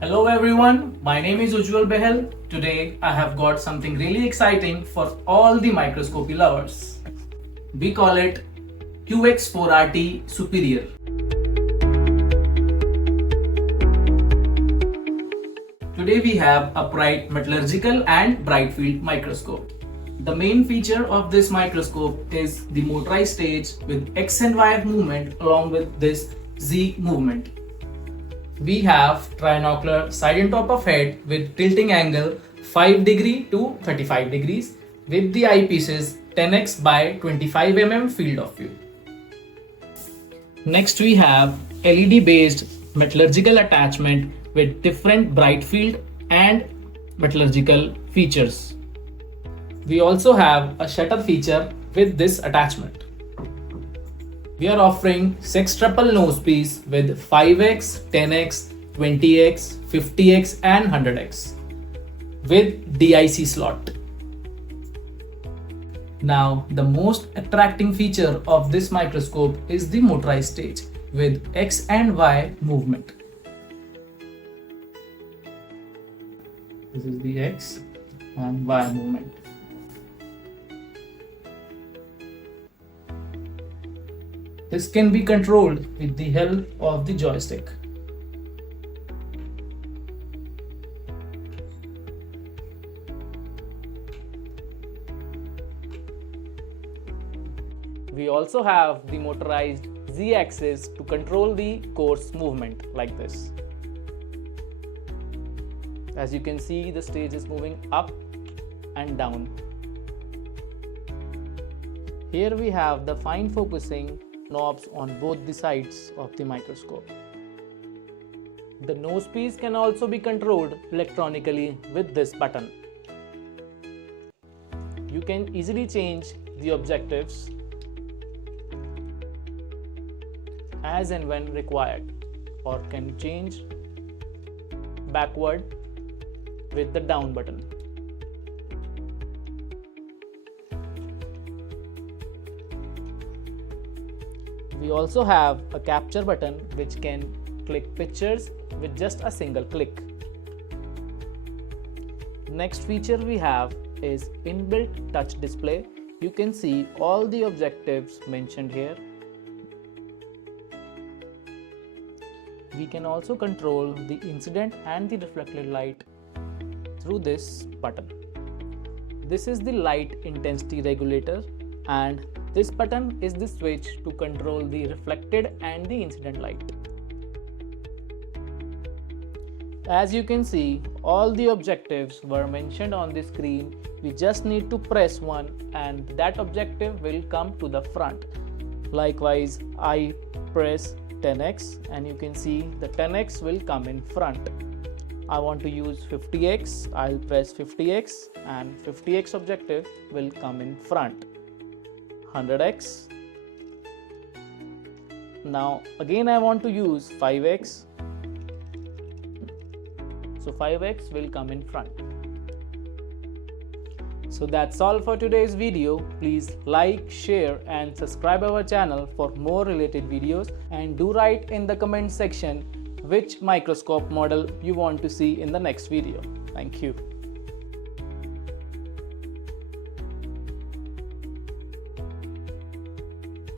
Hello everyone, my name is Ujjwal Behel. Today I have got something really exciting for all the microscopy lovers. We call it QX4RT Superior. Today we have a bright metallurgical and bright field microscope. The main feature of this microscope is the motorized stage with X and Y movement along with this Z movement. We have Trinocular Sidentopf of head with tilting angle 5 degree to 35 degrees with the eyepieces 10x by 25 mm field of view. Next we have LED based metallurgical attachment with different bright field and metallurgical features. We also have a shutter feature with this attachment. We are offering 6 triple nose piece with 5x, 10x, 20x, 50x and 100x with DIC slot. Now the most attracting feature of this microscope is the motorized stage with X and Y movement. This is the X and Y movement. This can be controlled with the help of the joystick. We also have the motorized Z-axis to control the coarse movement like this. As you can see, the stage is moving up and down. Here we have the fine focusing knobs on both the sides of the microscope. The nose piece can also be controlled electronically with this button. You can easily change the objectives as and when required, or can change backward with the down button. We also have a capture button which can click pictures with just a single click. Next feature we have is inbuilt touch display. You can see all the objectives mentioned here. We can also control the incident and the reflected light through this button. This is the light intensity regulator, and this button is the switch to control the reflected and the incident light. As you can see, all the objectives were mentioned on the screen. We just need to press one and that objective will come to the front. Likewise, I press 10x and you can see the 10x will come in front. I want to use 50x, I'll press 50x and 50x objective will come in front. 100x. Now again I want to use 5x, so 5x will come in front. So that's all for today's video. Please like, share and subscribe our channel for more related videos, and do write in the comment section which microscope model you want to see in the next video. Thank you.